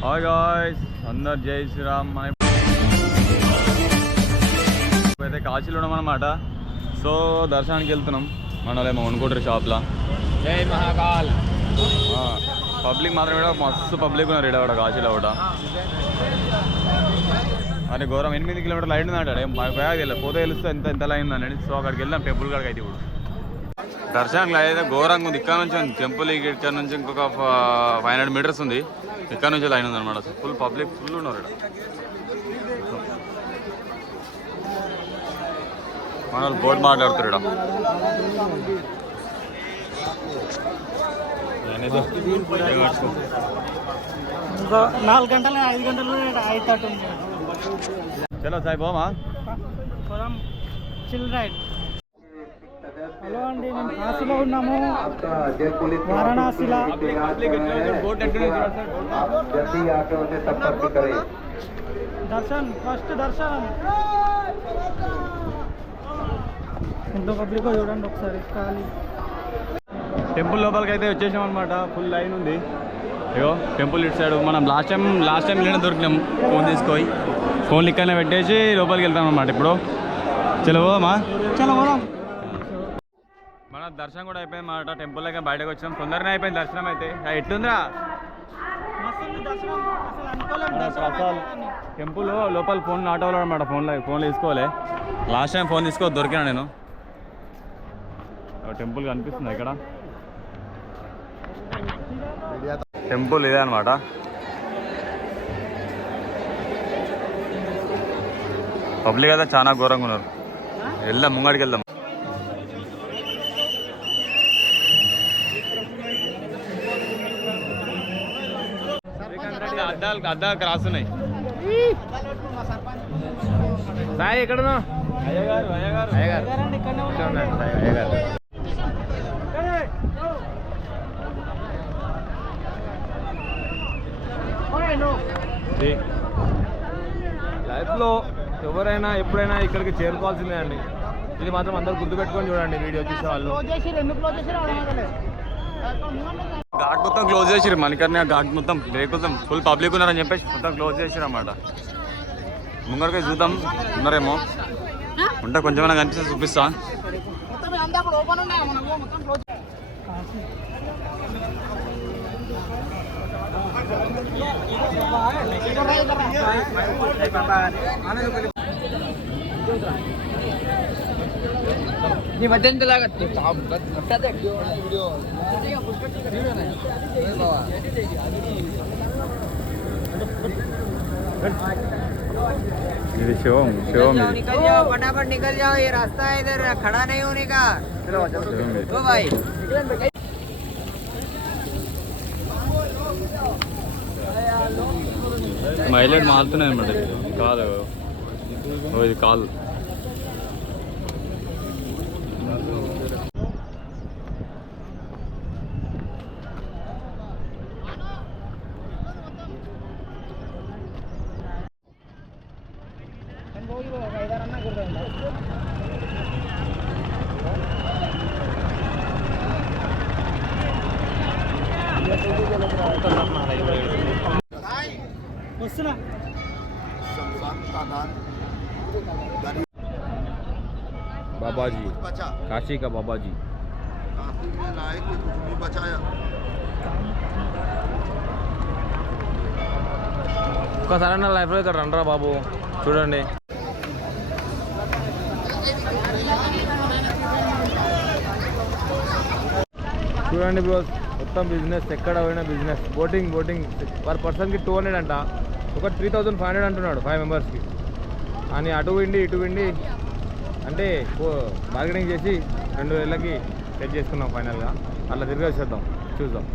Hi guys, అందరు జై శ్రీరామ్. మనం అయితే కాశీలో ఉన్నాం అన్నమాట. సో దర్శనానికి వెళ్తున్నాం. మనలేమో అనుకుంటారు షాప్లో. జై మహాకాల్. పబ్లిక్ మాత్రం కూడా మస్తు పబ్లిక్ ఉన్నారు ఇక్కడ కూడా కాశీలో కూడా. అని ఘోరం 8 కిలోమీటర్లు లైన్ ఉందంటాడు. తెలియదు, పోతే తెలుస్తే ఎంత లైన్ ఉందండి. సో అక్కడికి వెళ్దాం టెంపుల్ కాడికి. అయితే ఇప్పుడు దర్శనంలో అయితే ఘోరంగా ఉంది. ఇక్కడ నుంచి టెంపుల్ ఇక్కడ నుంచి ఇంకొక 500 మీటర్స్ ఉంది. ఇక్కడ నుంచి లైన్ ఉందన్నమాట. ఫుల్ పబ్లిక్ ఫుల్ ఉన్నారు ఇక్కడ. మన వాళ్ళు బోర్డు మాట్లాడుతారు ఇక్కడ. 4 గంటలు 5 గంటలు అవుతాడు. చలో సాయి పోమా చిల్ రైడ్. హలో అండి, మేము కాశీలో ఉన్నాము, వారణాసిలో. దర్శన్ ఫస్ట్ దర్శనం ఎంతో పబ్లిక్ చూడండి ఒకసారి. ఖాళీ టెంపుల్ లోపలికి అయితే వచ్చేసాం అనమాట. ఫుల్ లైన్ ఉంది. అయ్యో టెంపుల్ ఇటు సైడ్. మనం లాస్ట్ టైం లేనే దొరికినాం. ఫోన్ తీసుకొని ఫోన్లు ఇక్కడనే పెట్టేసి లోపలికి వెళ్తాం అనమాట. ఇప్పుడు చలో పోదామా? చలో పోదాం. మన దర్శనం కూడా అయిపోయింది మాట. టెంపుల్ దగ్గర బయటకు వచ్చినాం. తొందరనే అయిపోయింది దర్శనం అయితే. ఎట్లుందిరా టెంపుల్ లోపల? ఫోన్ నాట్ అవ్వాలి అనమాట. ఫోన్లో తీసుకోవాలి. లాస్ట్ టైం ఫోన్ దొరికినా నేను. టెంపుల్ కనిపిస్తుంది ఇక్కడ. టెంపుల్ ఇదే అనమాట. పబ్లిక్ అయితే చాలా ఘోరంగా ఉన్నారు. వెళ్దాం, ముంగడికి వెళ్దాం. అద్దాలు క్రాస్ ఉన్నాయి. సాయి ఎక్కడున్నా? అయ్యగారు. లైఫ్లో ఎవరైనా ఎప్పుడైనా ఇక్కడికి చేరుకోవాల్సిందే అండి. ఇది మాత్రం అందరూ గుర్తుపెట్టుకొని చూడండి వీడియో చూసే వాళ్ళు. ఘాట్ మొత్తం క్లోజ్ చేసిరు. మణికర్ణ ఘాట్ మొత్తం లేకపోతే ఫుల్ పబ్లిక్ ఉన్నారని చెప్పేసి మొత్తం క్లోజ్ చేసిరు అన్నమాట. ముంగడికి చూద్దాం, ఉన్నారేమో. ఉంటే కొంచెమైనా కనిపిస్తే చూపిస్తా. నీ మధ్య ఇది శివం. निकल जाओ, फटाफट निकल जाओ. ये रास्ता है, इधर खड़ा नहीं होने का. ओ भाई మైలేజ్ మారుతున్నాయి అన్నమాట. కాదు ఇది కాదు. వస్తున్నా. బాబాజీ, కాశీ కా బాబాజీ. ఒక్కసారి నా లైఫ్లో ఇక్కడ రండిరా బాబు, చూడండి. చూడండి బ్రోస్, మొత్తం బిజినెస్. ఎక్కడ పోయినా బిజినెస్. బోటింగ్ పర్ పర్సన్కి 200 అంట. ఒక 3500 అంటున్నాడు 5 మెంబర్స్కి. అని అటు విండి ఇటు విండి అంటే బార్గెనింగ్ చేసి 2000కి సెట్ చేసుకున్నాం ఫైనల్గా. అలా తిరిగి వచ్చేద్దాం, చూద్దాం.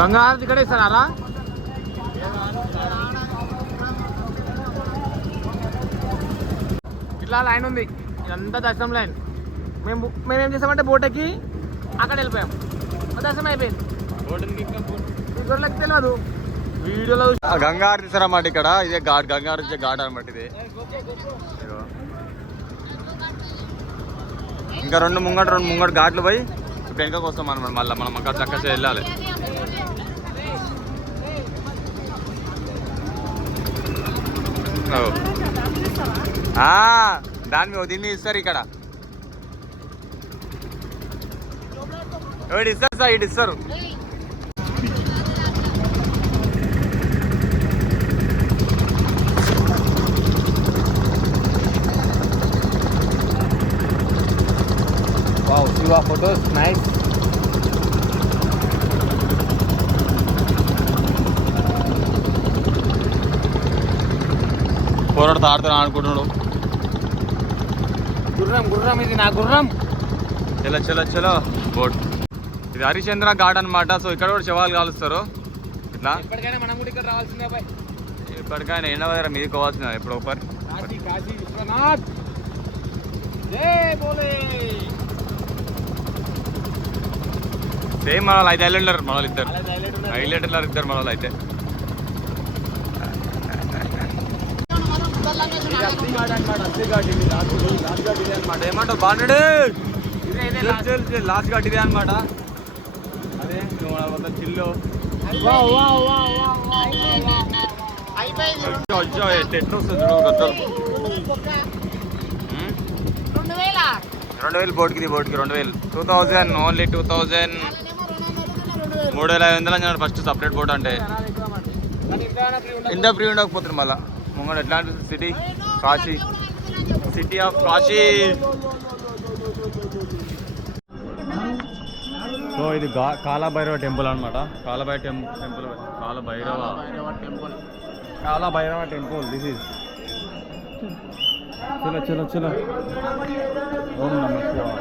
గంగా హారతి ఇక్కడే ఇస్తారా? ఇట్లా లైన్ ఉంది, ఇదంతా దర్శనం లైన్. మేము ఏం చేసామంటే బోట్ ఎక్కి అక్కడ వెళ్ళిపోయాం, దర్శనం అయిపోయింది. గొర్రెలకు తెలియదు వీడియోలో. గంగా ఆరతి అన్నమాట ఇక్కడ, ఇదే ఘాట్, గంగా ఆరతి ఘాట్ అనమాట ఇది. ఇంకా రెండు ముంగట ఘాట్లు పోయి ఇప్పుడు వెనకకు వస్తాం అనమాట. మళ్ళీ మనం అక్కడ చక్కగా వెళ్ళాలి. దీన్ని ఇస్తారు ఇక్కడ, ఇస్తారు సార్, ఇటు ఇస్తారు. Wow, Shiva photos nice. పోరాడు తాడుతాను ఆడుకుంటున్నాడు. గుర్రం ఇది నా గుర్రం. చలో బోట్. ఇది హరిశ్చంద్ర ఘాట్ అనమాట. సో ఇక్కడ కూడా శవాలు కాలుస్తారు ఇట్లా. ఎప్పటికైనా మనం కూడా ఇక్కడ రావాల్సిందే బాయ్. ఇప్పటికైనా ఎండ దగ్గర మీదకి పోవాల్సిందే ఎప్పుడు ఒకరు. కాశీ విశ్వనాథ్ జై బోలే. సేమ్ మన వాళ్ళు అయితే ఐలాండర్, మన వాళ్ళు ఇద్దరు ఐలాండర్ ఇద్దరు మన వాళ్ళు అయితే. ఏమంటావు బాగున్నాడు, లాస్ట్ ఘాట్ ఇదే అనమాట. అదే చిల్లు ఎట్లా వస్తుంది 2000 బోట్కి 2000 2000 ఓన్లీ 2000 3500 అన్నాడు ఫస్ట్ సపరేట్ బోట్ అంటే. ఎంత ఫ్రీ ఉండకపోతుంది మళ్ళీ ముంగడు. ఎట్లా అనిపిస్తుంది city, Kashi, city of Kashi. So ఇది కాలభైరవ టెంపుల్ అనమాట. Kalabhairava temple this is. చలో ఓం నమః శివాయ.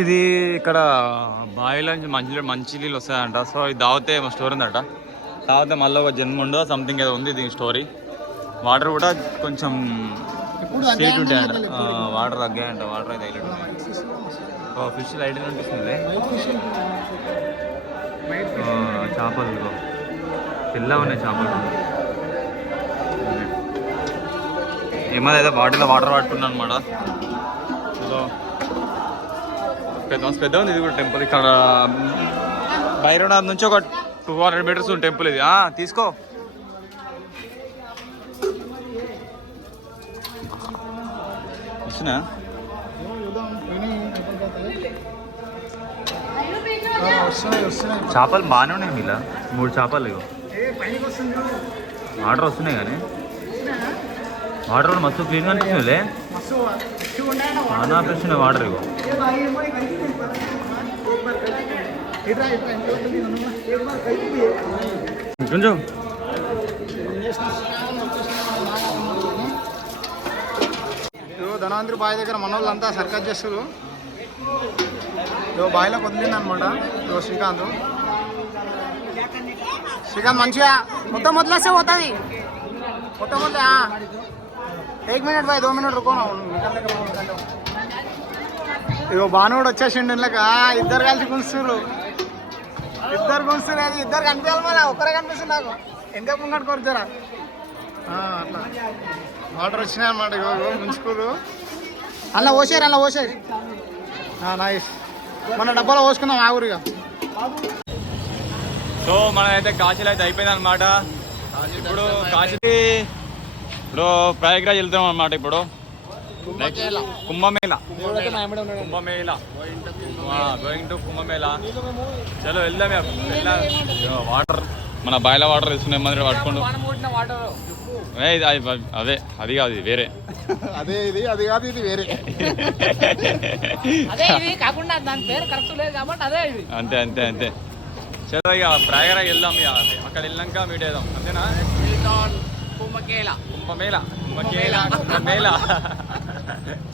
ఇది ఇక్కడ బావిలో నుంచి మంచి నీళ్ళు వస్తాయంట. సో ఇది తాగితే మా స్టోరీ ఉందట. తాగితే మళ్ళీ ఒక జన్మ ఉండో సంథింగ్ ఏదో ఉంది దీని స్టోరీ. వాటర్ కూడా కొంచెం స్వీట్ ఉంటాయంట. వాటర్ తగ్గాయంట. వాటర్ అయితే హైలైట్ ఉన్నాయి. ఫిష్ లైట్ అనిపిస్తుంది. చేపలు తెల్ల ఉన్నాయి చేపలు. ఏమన్నా అయితే బాటిల్లో వాటర్ పట్టుకున్నాను అనమాట. సో పెద్ద ఉంది ఇది కూడా టెంపుల్. ఇక్కడ భైరవనాథ్ నుంచి ఒక 200 మీటర్స్ ఉంది టెంపుల్ ఇది. తీసుకో. ఇచ్చినా చేపలు బాగానే ఉన్నాయి. మీలా 3 చేపలు వాటర్ వస్తున్నాయి కానీ వాటర్ కూడా మస్తు క్లీన్గా అనిపిస్తుంది. చాలా ఫ్రెష్ ఉన్నాయి వాటర్. ఇగో కొంచెం ధనవంతరి బావి దగ్గర మన వాళ్ళంతా సర్కస్ చేస్తారు. బావిలో వదిలింది అనమాట. శ్రీకాంత్ మంచిగా మొత్తం వదిలేస్తే పోతుంది. మొత్తం వదిలే 1 మినిట్ బాయ్ 2 మినిట్ రుకో. ఇగో భానుడు వచ్చేసిండు ఇంట్లోకి. ఇద్దరు కలిసి గుంచురు. అది ఇద్దరు కనిపించాలి. మళ్ళీ ఒక్కరే కనిపిస్తుంది నాకు. ఎంత ముంగట్ కొరిచారా అట్లా వాటర్ వచ్చినాయి అనమాట. ఇగో ముంచుకోరు. అలా పోసారు నైస్. మన డబ్బాలో పోసుకుందాం ఆ ఊరిగా. సో మనం అయితే కాశీలో అయితే అయిపోయింది అనమాట. ఇప్పుడు కాశీకి ప్రయాగ్రాజ్ వెళ్తాం అనమాట. ఇప్పుడు కుంభమేళ గోయింగ్ టు కుంభమేళ. చలో వెళ్దాం. వాటర్ మన బాయిల వాటర్ తీసుకునే మంది పట్టుకోండు. అదే అది కాదు ఇది వేరే. అది కాదు ఇది వేరే. అంతే. చలో ఇక ప్రయాగరాజ్ వెళ్దాం. ఇక అక్కడ వెళ్ళాక మీట్ అవుదాం. అంతేనా? కుంభమేళ.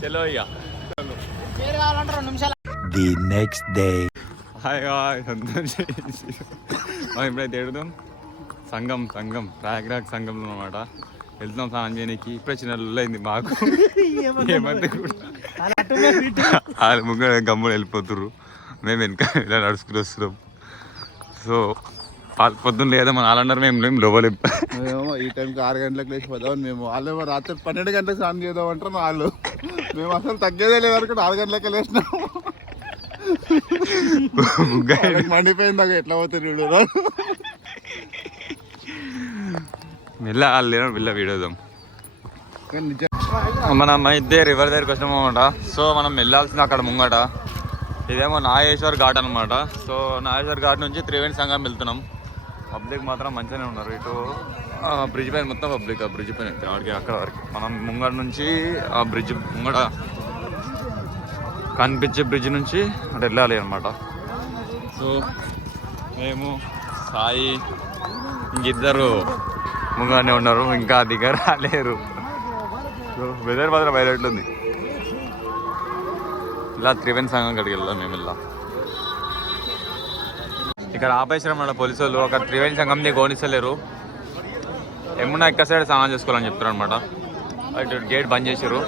చలో ఇక. The next day. Hi hi Santosh మనం ఇప్పుడైతే ఎడుదాం సంఘం ప్రయాగ్రాజ్ సంఘంలో అనమాట. వెళ్తున్నాం స్నానం చేయడానికి. ఇప్పుడే చిన్న అయింది మాకు. ఏమంటే కూడా వాళ్ళు ముగ్గురు గమ్ములు వెళ్ళిపోతుర్రు. మేము వెనక ఇలా నడుచుకుని వస్తున్నాం. సో పొద్దున్న లేదా మన వాళ్ళందరూ మేము లోపలే. మేము ఈ టైంకి 6 గంటలకు లేచిపోదాం. మేము వాళ్ళు రాత్రి 12 గంటలకు స్నానం చేద్దాం అంటారు వాళ్ళు. మేము అసలు తగ్గేదే లేదనుకుంటే 6 గంటలకు లేచినాం. మండిపోయింది దాకా ఎట్లా పోతుంది వీడు. మెల్ల వాళ్ళు లేనప్పుడు మెల్ల వీడియోదాం. మనం అయితే రివర్ దగ్గరికి వచ్చినాం అనమాట. సో మనం వెళ్ళాల్సింది అక్కడ ముంగట. ఇదేమో నాగేశ్వర్ ఘాట్ అనమాట. సో నాగేశ్వర్ ఘాట్ నుంచి త్రివేణి సంఘం వెళ్తున్నాం. పబ్లిక్ మాత్రం మంచిగానే ఉన్నారు. ఇటు బ్రిడ్జ్ పైన మొత్తం పబ్లిక్. ఆ బ్రిడ్జ్ పైన అక్కడికి అక్కడ వరకు మనం ముంగట నుంచి ఆ బ్రిడ్జ్ ముంగట కనిపించే బ్రిడ్జ్ నుంచి అటు వెళ్ళాలి అనమాట. సో మేము సాయి ఇంకిద్దరు ముంగానే ఉన్నారు, ఇంకా దిగ రాలేరు. సో వెదర్ మాత్రం హైలైట్ ఉంది. ఇలా త్రివేణి సంఘం కాడికి వెళ్దాం మేము. ఇలా ఇక్కడ ఆపేసారు మన పోలీసు వాళ్ళు. అక్కడ త్రివేణి సంఘంని గోనిస్తలేరు. ఏమన్నా ఎక్కడ సైడ్ స్నానం చేసుకోవాలని చెప్తారు అనమాట. ఇటు గేట్ బంద్ చేసారు.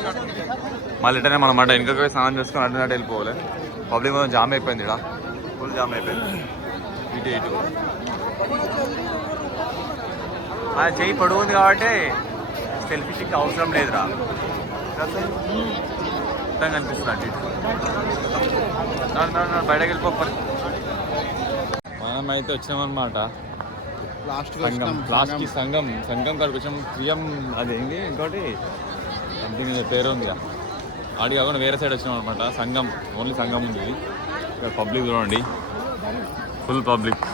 మళ్ళీ ఇటనే మనం అన్నమాట వెనక స్నానం చేసుకొని అటు వెళ్ళిపోవాలి. పబ్లిక్ మొత్తం జామ్ అయిపోయింది. ఇక్కడ ఫుల్ జామ్ అయిపోయింది. ఇటు చెయ్యి పొడుగు ఉంది కాబట్టి సెల్ఫీ స్టిక్ అవసరం లేదురా. మొత్తం కనిపిస్తుంది అటు ఇటు. బయటకు వెళ్ళిపోవాలి. మనం అయితే వచ్చినామన్నమాట సంఘం కాడికి వచ్చాం. ప్రియం అదేంటి ఇంకోటి సంథింగ్ పేరు ఉంది. ఆడి కాకుండా వేరే సైడ్ వచ్చినాం అనమాట. సంఘం ఓన్లీ సంఘం ఉంది. ఇక్కడ పబ్లిక్ చూడండి, ఫుల్ పబ్లిక్.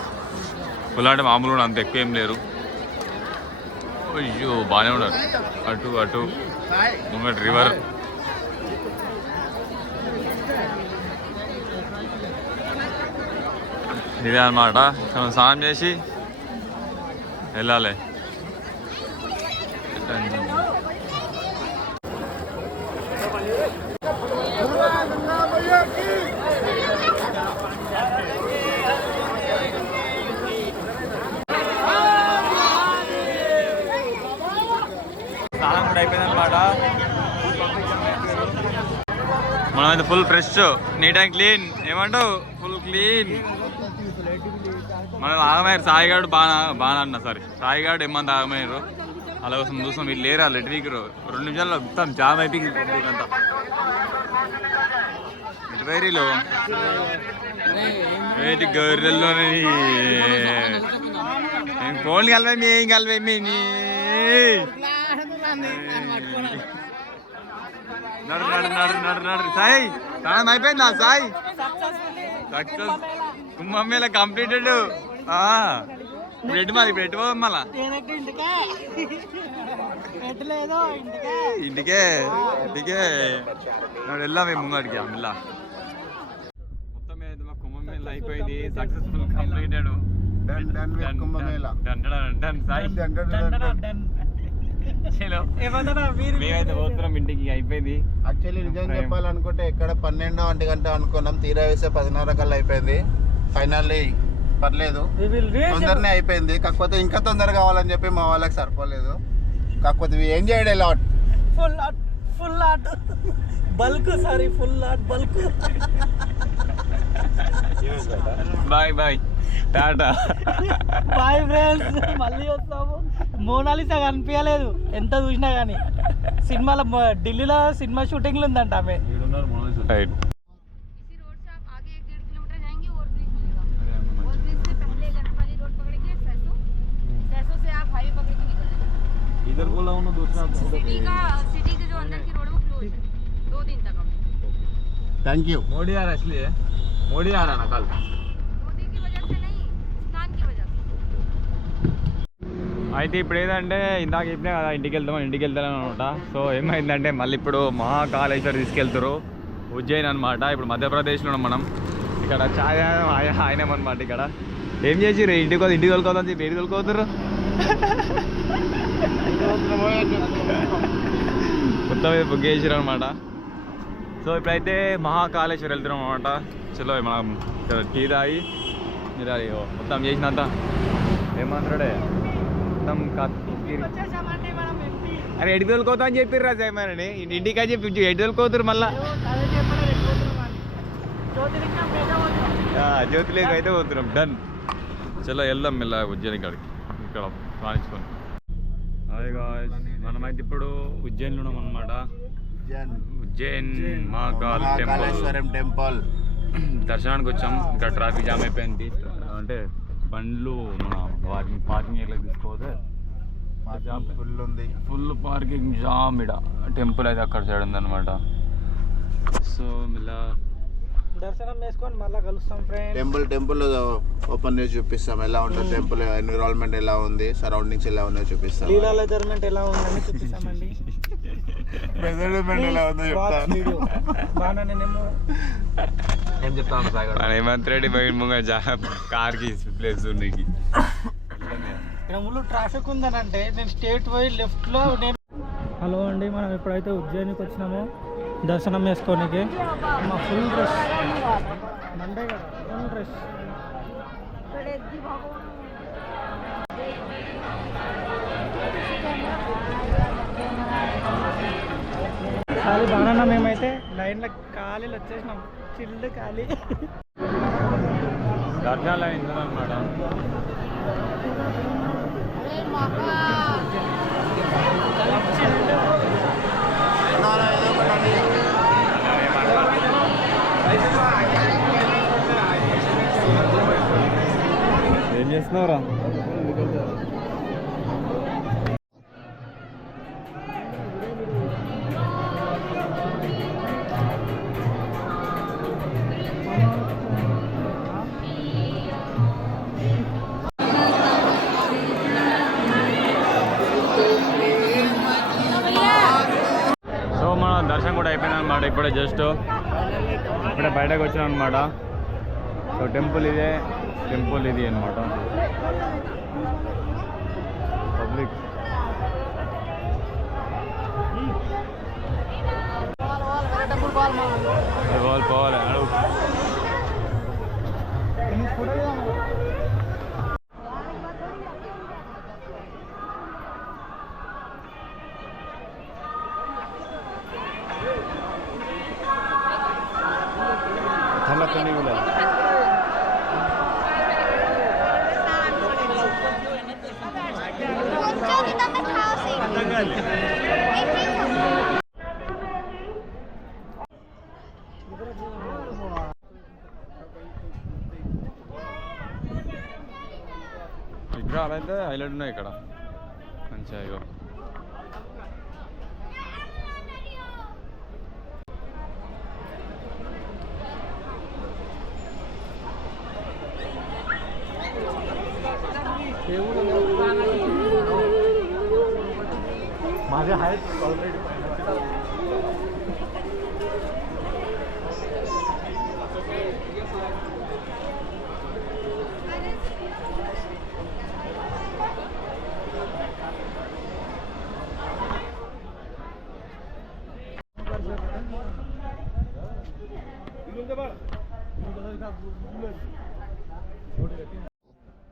ఫుల్ అంటే మామూలు కూడా అంత ఎక్కువ ఏం లేరు. అయ్యో బాగానే ఉన్నారు. అటు ముంగటి రివర్. ఇదే అనమాట. మనం స్నానం చేసి వెళ్ళాలి. స్నానం కూడా అయిపోయింది అనమాట. మనమైతే full fresh, neat and clean. ఏమంటావు? Full clean. మనం ఆగమయ్యారు. సాయిగాడు బాగా అన్న సాయిగాడు ఏమన్నా ఆగమయ్యారు. అలా కోసం చూసాం. వీళ్ళు లేరు. వాళ్ళు ఎటు వీకరు. 2 నిమిషాల్లో మొత్తం జామ్ అయిపోయింది అంతా. ఇటువైరీలో ఏంటి గొర్రెల్లోనే ఫోన్లు కలిపి ఏం కలిపి నడు సాయి స్నానం అయిపోయిందా? Sai success Kumbh Mela completed. మరి పెట్టు మళ్ళా ఇంటికే వెళ్ళాం మేము ముంగడికి. మిల్లా మొత్తం మీద మా కుంభమేళ అయిపోయింది. Successful completed. మేమైతే పోతున్నాం ఇంటికి. అయిపోయింది. యాక్చువల్లీ నిజం చెప్పాలనుకుంటే ఇక్కడ 12 గంట అనుకున్నాం. తీరా వేస్తే 10:30 కల్లా అయిపోయింది. ఫైనల్లీ పర్లేదు, తొందరనే అయిపోయింది. కాకపోతే ఇంకా తొందర కావాలని చెప్పి మా వాళ్ళకి సరిపోలేదు. కాకపోతే ఏం చేయడం lot full at bulk bulk. Bye tata bye friends. మళ్ళీ వస్తాము. మోనాలిసా కనిపించలేదు ఎంత చూసినా కానీ. సినిమాలో ఢిల్లీలో సినిమా షూటింగ్లు ఉందంట ఆమె. इधर बोला हूँ ना दूसरा सिटी के जो अंदर की रोड वो क्लोज है 2 दिन तक अभी. Thank you. मोदी आ रहा है इसलिए. मोदी आ रहा ना कल. मोदी की वजह से नहीं, स्नान की वजह से. అయితే ఇప్పుడు ఏదంటే ఇందాక చెప్పినా కదా ఇంటికి వెళ్తాం అనమాట. సో ఏమైందంటే మళ్ళీ ఇప్పుడు మహాకాళేశ్వర్ తీసుకెళ్తారు ఉజ్జయిన్ అనమాట. ఇప్పుడు మధ్యప్రదేశ్లో ఉన్నాం మనం. ఇక్కడ ఛాయ్ ఆయనమనమాట. ఇక్కడ ఏం చేసి ఇంటికి తోలుకోవద్దని చెప్పి ఏది తోలుకోతారు. మొత్తం మీద బుక్ చేసారు అనమాట. సో ఇప్పుడైతే మహాకాళేశ్వరం వెళ్తున్నాం అనమాట. చలో మనం టీ తాగి మీరు అది మొత్తం చేసినంత ఏమంటాడే మొత్తం వచ్చేసామండి మనం ఎంపీ. అరే ఎడికి తోలుకోతా అని చెప్పిర్రా సైమానని ఇంటికి అని చెప్పి ఎడి తోలుకోతురు మళ్ళా అదే చెప్పలేదు ఎట్టుకుంటున్నామని. జ్యోతిలింగం మీద పోతున్నాం. జ్యోతిలేక అయితే పోతున్నాం. డన్. చలో వెళ్దాం మెల్ల ఉజ్జయిని కాడికి ఇక్కడ కానిచ్చుకొని. అదే మనమైతే ఇప్పుడు ఉజ్జయిన్లో ఉన్నాం అనమాట. ఉజ్జయిన్ మహాకాళేశ్వరం టెంపుల్ దర్శనానికి వచ్చాం. ఇక్కడ ట్రాఫిక్ జామ్ అయిపోయింది. అంటే బండ్లు మన పార్కింగ్ ఏరియాకి తీసుకోతే ఫుల్ ఉంది. Full parking jam. ఇడ టెంపుల్ అయితే అక్కడ సైడ్ ఉందన్నమాట. సో ఇలా దర్శనం చేసుకొని మళ్ళీ కలుస్తాం ఫ్రెండ్స్. టెంపుల్ ఓపెన్ చేసి చూపిస్తాం ఎలా ఉంటుంది టెంపుల్ ఎన్విరాన్మెంట్ ఎలా ఉంది, సరౌండింగ్స్ ఎలా ఉన్నాయో చూపిస్తాం. లీలా లెజర్మెంట్ ఎలా ఉందని చూపిస్తామండి. ఎలా ఉందో చెప్తాను. ఏం చెప్తాను సాగర్? హేమంత్ రెడ్డి బయట కార్కి ప్లేస్ ఉన్నకి ఇక్కడ ముళ్ళు ట్రాఫిక్ ఉందనంటే నేను స్టేట్ పోయి లెఫ్ట్లో నేను. హలో అండి, మనం ఎప్పుడైతే ఉజ్జయినికి వచ్చినామో దర్శనం చేసుకోనికి మా ఫుల్ రష్ మండే కదా, ఫుల్ రష్. ఖాళీ బాగా మేమైతే లైన్లో ఖాళీలు వచ్చేసినాం. చిల్లు ఖాళీ. దర్శనాలు అయిందన్నమాట. ఏం చేస్తున్నావురా? సో మన దర్శనం కూడా అయిపోయింది అనమాట. ఇప్పుడే జస్ట్ ఇప్పుడే బయటకు వచ్చినాం అనమాట. సో టెంపుల్ ఇదే, టెంపుల్ ఇది అనమాట. పబ్లిక్ పోవాలి అడుగు. ঠান্ডা তো নেই విగ్రహాలు అయితే హైలైట్ ఉన్నాయి ఇక్కడ మంచిగా. ఇగో माझ्या आहेत ऑलरेडी.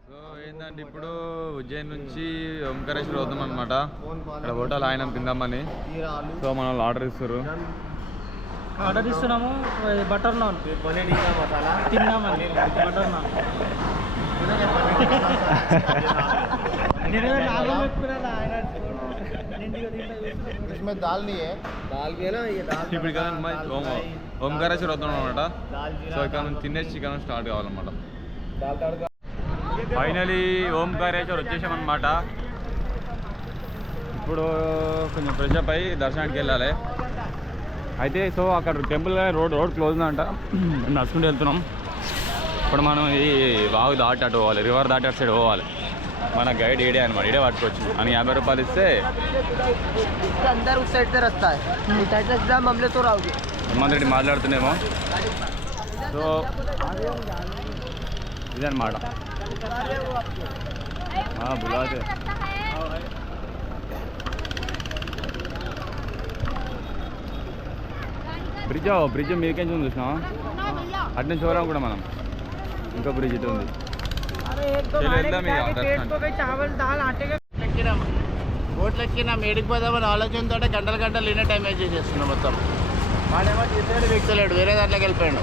సో ఏంటంటే ఇప్పుడు ఉజ్జయిన్ నుంచి ఓంకారేశ్వర్ అవుతాం అనమాట. ఇక్కడ హోటల్ ఆయన తిందామని. సో మన వాళ్ళు ఆర్డర్ ఇస్తారు. ఆర్డర్ ఇస్తున్నాము బటర్ నాన్ తిన్నామండి. బటర్ నాన్ इसमें दाल नहीं है. दाल भी है ना, ये दाल. ఇప్పుడు ఇక్కడ ఓంకారేశ్వర్ అవుతాం అనమాట. సో ఇక్కడ నుంచి తినేసి చికెన్ స్టార్ట్ కావాలన్నమాట. ఫైనలీ ఓంకారేశ్వర్ వచ్చేసామన్నమాట. ఇప్పుడు కొంచెం ఫ్రెష్ అప్ అయ్యి దర్శనానికి వెళ్ళాలి. అయితే సో అక్కడ టెంపుల్ రోడ్ క్లోజ్ అంట. నడుచుకుంటూ వెళ్తున్నాం. ఇప్పుడు మనం ఈ వాగు దాటి అటు పోవాలి, రివర్ దాటి అటు సైడ్ పోవాలి. మన గైడ్ ఏడే అనమాట, ఇడే పట్టుకోవచ్చు అని 50 రూపాయలు ఇస్తే. अंदर उस साइड से रास्ता है, इस साइड से सीधा मामले तो आओगे. హనుమంత్ రెడ్డి మాట్లాడుతున్నామో. సో ఇదన్నమాట బులాతే. బ్రిడ్జ్ మీకేం చూసినా అటు నుంచి చూడాలి కూడా మనం ఇంకో బ్రిడ్జ్ ఇటు ఉంది బోట్లు ఎక్కినా మేడికి పోదామని ఆలోచనతో గంటలు ఇన్నే టైం వేస్ట్ చేసేస్తున్నాం మొత్తం. వాడేమో తీసాడు వ్యక్తలేడు, వేరే దాంట్లోకి వెళ్ళిపోయాడు.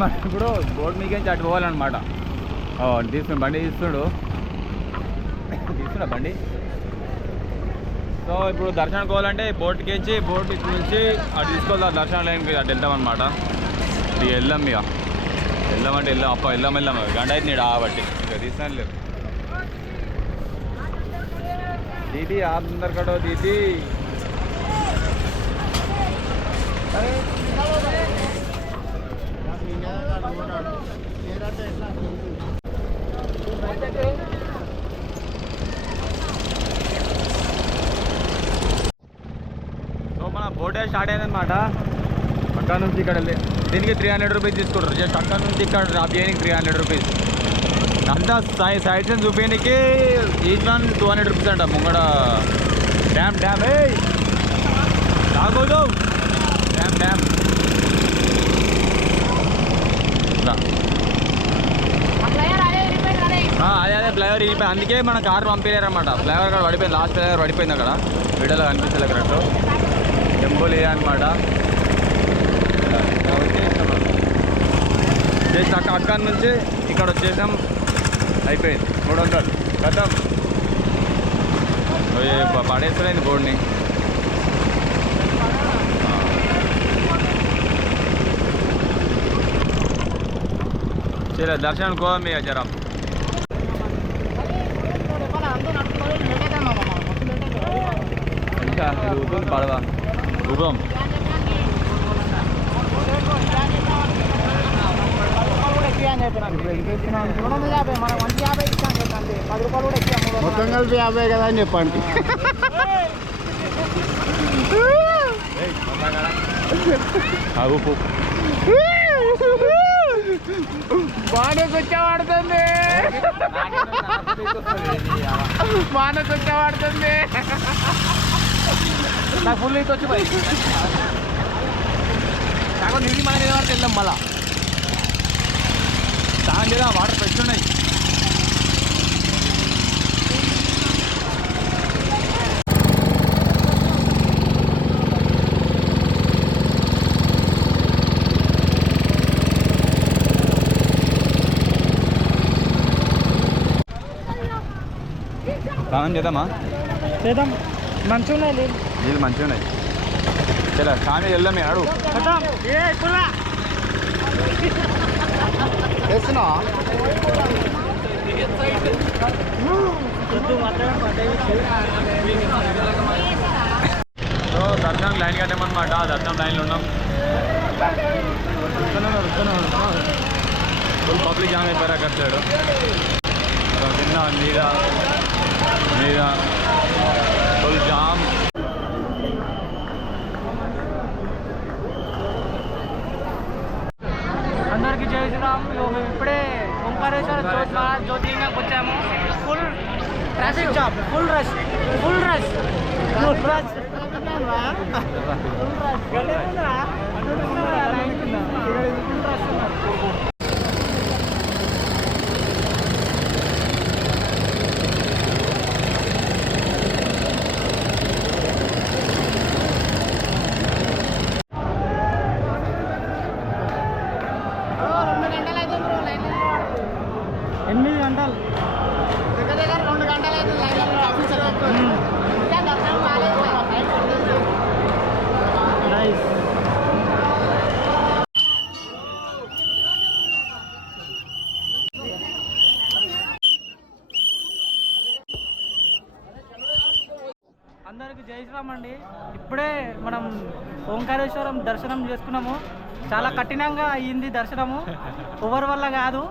మనం ఇప్పుడు బోట్ మీకేంచి అటు పోవాలన్నమాట. తీసుకుని బండి తీసుకున్నాడా బండి. సో ఇప్పుడు దర్శనం పోవాలంటే బోట్కి వచ్చి బోట్ ఇటు నుంచి అటు తీసుకోవాలి దర్శనం లైన్కి అటు వెళ్తామన్నమాట. ఇక వెళ్దాం ఇక వెళ్దామంటే వెళ్దాం గంట అయితే నీడు ఆబట్టి ఇక తీసాను లేదు దీది అందరు కడో దీది. సో మన బోటే స్టార్ట్ అయిందనమాట. అక్కడ నుంచి ఇక్కడ దీనికి 300 రూపీస్ తీసుకుంటారు. జస్ట్ అక్కడ నుంచి ఇక్కడ డ్రాప్ చేయడానికి 300 రూపీస్. అంతా సైడ్స్ అని చూపించడానికి ఈచ్ వన్ 200 రూపీస్ అంట. ముంగడ డ్యామ్ తాగోదు డ్యామ్ అదే ఫ్లైఓవర్ వెళ్ళిపోయి అందుకే మన కార్ పంపించారన్నమాట. ఫ్లైఓవర్ అక్కడ పడిపోయింది, లాస్ట్ ఫ్లైఓవర్ పడిపోయింది అక్కడ. వీడియోలో కనిపిస్తుంది కరెక్ట్ టెంపుల్ ఏ అనమాట. జస్ట్ అక్కడ నుంచి ఇక్కడ వచ్చేసాం, అయిపోయింది 300 కథం. పడేస్తున్నాయి బోర్డుని. చలో దర్శనం కో మీ జరా ఇంకా పడవ ఉగం మొత్తం కలిపి 50 కదా అని చెప్పండి. బాణకొచ్చాడుతుంది నాకు ఫుల్ అయితే వచ్చి నాకు నీళ్ళు మన నిలబడితే వెళ్దాం. మళ్ళా దాని లేదా వాటర్ ఫ్రెష్ ఉన్నాయి. స్నానం చేద్దామా? చేద్దాం, మంచిగా ఉన్నాయి నీళ్ళు మంచిగా ఉన్నాయి. చలో స్నానం వెళ్దాం. ఆడు వేస్తున్నా సో దర్శనం లైన్ కట్టామన్నమాట. దర్శనం లైన్లో ఉన్నాం. ఫుల్ పబ్లిక్ జామ్ అయిపోయారు అక్కడ సైడ్. కింద మీద ఫుల్ జామ్. అందరికి జై శ్రీరామ్. మేము ఇప్పుడే ఓంకారేశ్వర జ్యోతిర్లింగంకి వచ్చాము. Full traffic jam, full rush. అందరికి జై శ్రీరామ్ అండి. ఇప్పుడే మనం ఓంకారేశ్వరం దర్శనం చేసుకున్నాము. చాలా కఠినంగా అయ్యింది దర్శనము, ఎవరి వల్ల కాదు.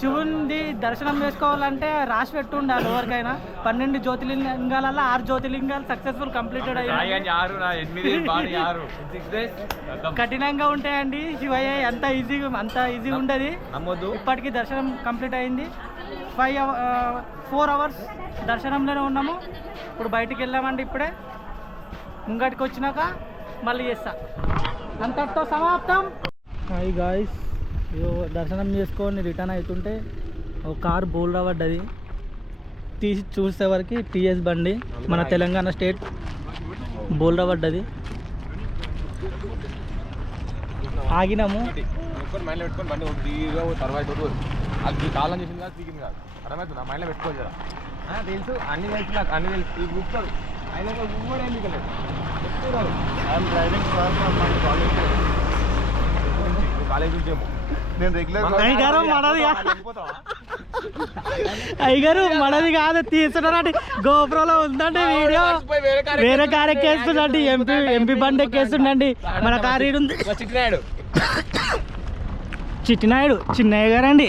శివుని దర్శనం చేసుకోవాలంటే రాసి పెట్టి ఉండాలి ఎవరికైనా. 12 జ్యోతిర్లింగాలలో 6 జ్యోతిర్లింగాలు సక్సెస్ఫుల్ కంప్లీటెడ్ అయ్యాయి. కఠినంగా ఉంటాయండి శివయ్య, అంత ఈజీ ఉండదు. ఇప్పటికీ దర్శనం కంప్లీట్ అయింది. 4 అవర్స్ దర్శనంలోనే ఉన్నాము. ఇప్పుడు బయటికి వెళ్ళామండి. ఇప్పుడే ముంగటికి వచ్చినాక మళ్ళీ చేస్తా. అంతటితో సమాప్తం. హాయ్ గాయ్స్, దర్శనం చేసుకొని రిటర్న్ అవుతుంటే ఒక కారు బోల్రా పడ్డది. తీసి చూసే వరకు టీఎస్ బండి, మన తెలంగాణ స్టేట్ బోల్రా పడ్డది. ఆగినాము. మైండ్లో పెట్టుకొని బండి తీగా తర్వాత అది కాలం చేసింది కాదు, తీగింది కాదు. అర్థమవుతుందా? మైండ్లో పెట్టుకోవాలి కదా. తెలుసు, అన్ని తెలుసు నాకు, అన్ని తెలుసు. ఈ గుప్తారు ఆయన కూడా ఏం దిగలేదు. చెప్తున్నారు డ్రైవింగ్ కాలేజ్ నుంచేమో నేను రెగ్యులర్ అయ్యగారు మనది కాదు, తీస్తున్నారంటే గోప్రోలో ఉందండి వీడియో. వేరే కారు ఎక్కేస్తుందండి, ఎంపీ బండి ఎక్కేస్తుండండి. మన కారు ఉంది చిట్టినాయుడు చిన్నయ్య గారండి.